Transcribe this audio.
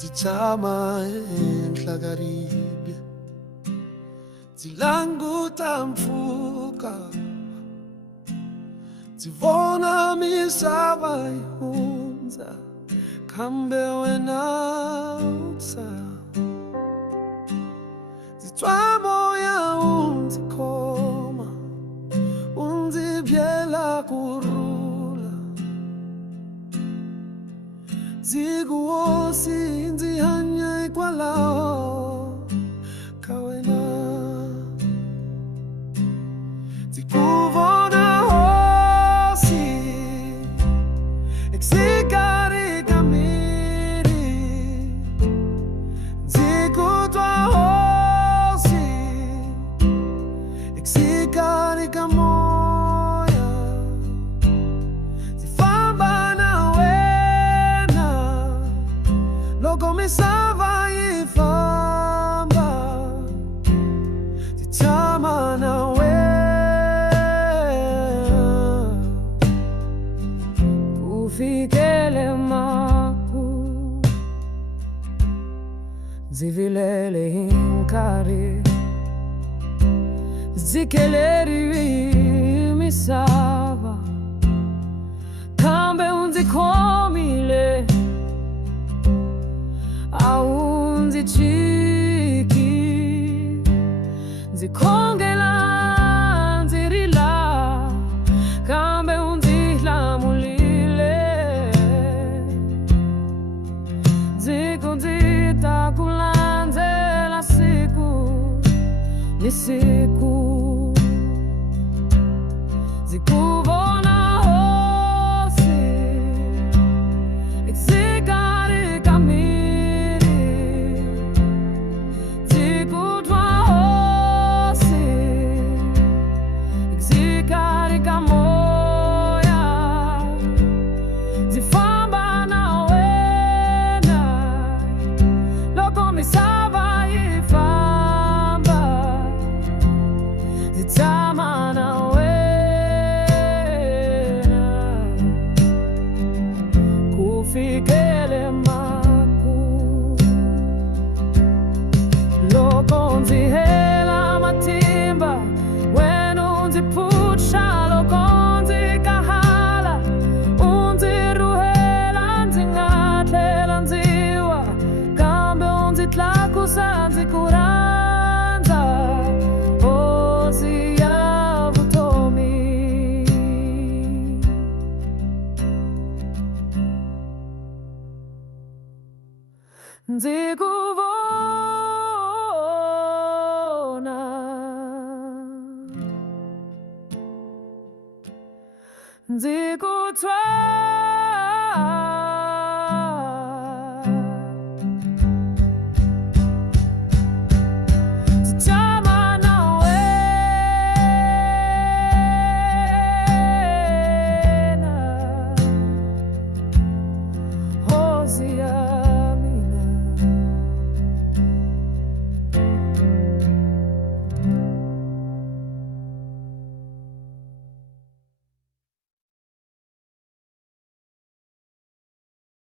ndzi tshama ehenhla ka ribye, ndzi languta mpfhuka, ndzi vona misava yi hundza, kambe wena u tshama. Ndzi twa moya wu ndzi khoma, wu ndzi byela kurhula, ndzi ku hosi ndzi hanya hikwalaho ka wena. Ndzi ku vona hosi exikarhi ka miri, ndzi ku twa hosi exikarhi ka moya. Ndzi famba na wena loko misava yi famba, ndzi tshama na wena ku fikele makumu. Ndzi vilele hi nkarhi, ndzi keleriwe hi misava, kambe u ndzi khomile, a wu ndzi chiki. Ndzi khongela ndzi rila, kambe u ndzi hlamulile. Ndzi ku ndzi ta ku landzela siku ni siku. Ndzi ku vona hosi exikarhi ka miri, ndzi ku twa hosi exikarhi ka moya. Ndzi famba na wena loko misava yi famba, ndzi tshama na wena ku fikele makumu. Loko ndzi hela matimba, wena u ndzi pfuxa. Loko ndzi kahala, u ndzi rhurhela. Ndzi nga tlhela ndzi wa, kambe u ndzi tlakusa. Ndzi ku rhandza hosi ya vutomi. Ndzi ku vona, ndzi ku twa.